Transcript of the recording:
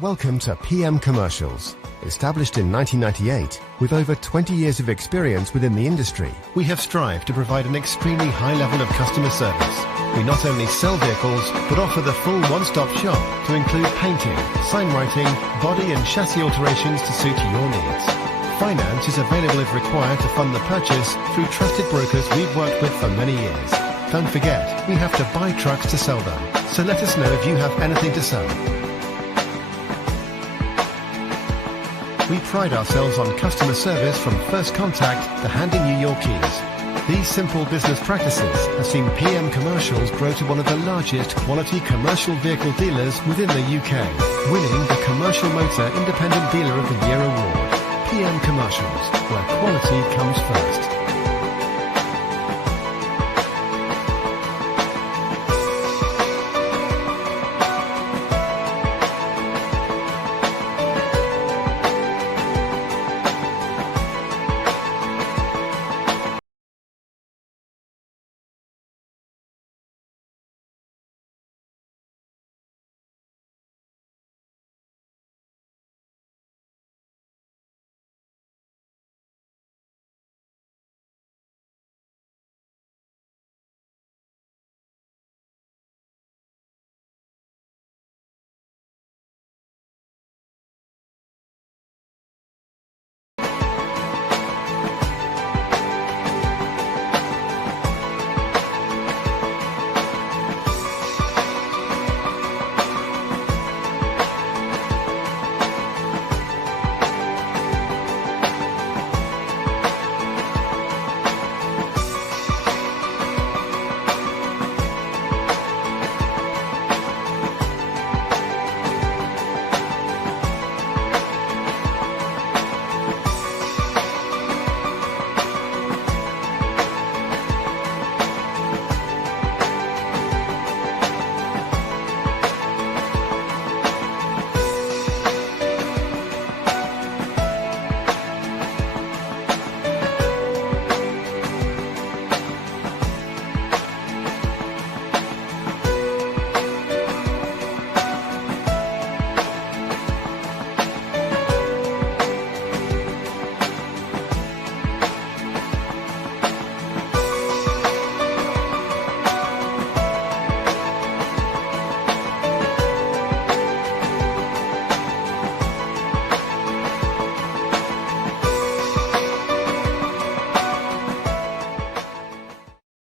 Welcome to PM Commercials. Established in 1998, with over 20 years of experience within the industry, we have strived to provide an extremely high level of customer service. We not only sell vehicles, but offer the full one-stop shop to include painting, sign writing, body and chassis alterations to suit your needs. Finance is available if required to fund the purchase through trusted brokers we've worked with for many years. Don't forget, we have to buy trucks to sell them, so let us know if you have anything to sell. We pride ourselves on customer service from first contact to handing you your keys. These simple business practices have seen PM Commercials grow to one of the largest quality commercial vehicle dealers within the UK, winning the Commercial Motor Independent Dealer of the Year award. PM Commercials, where quality comes first.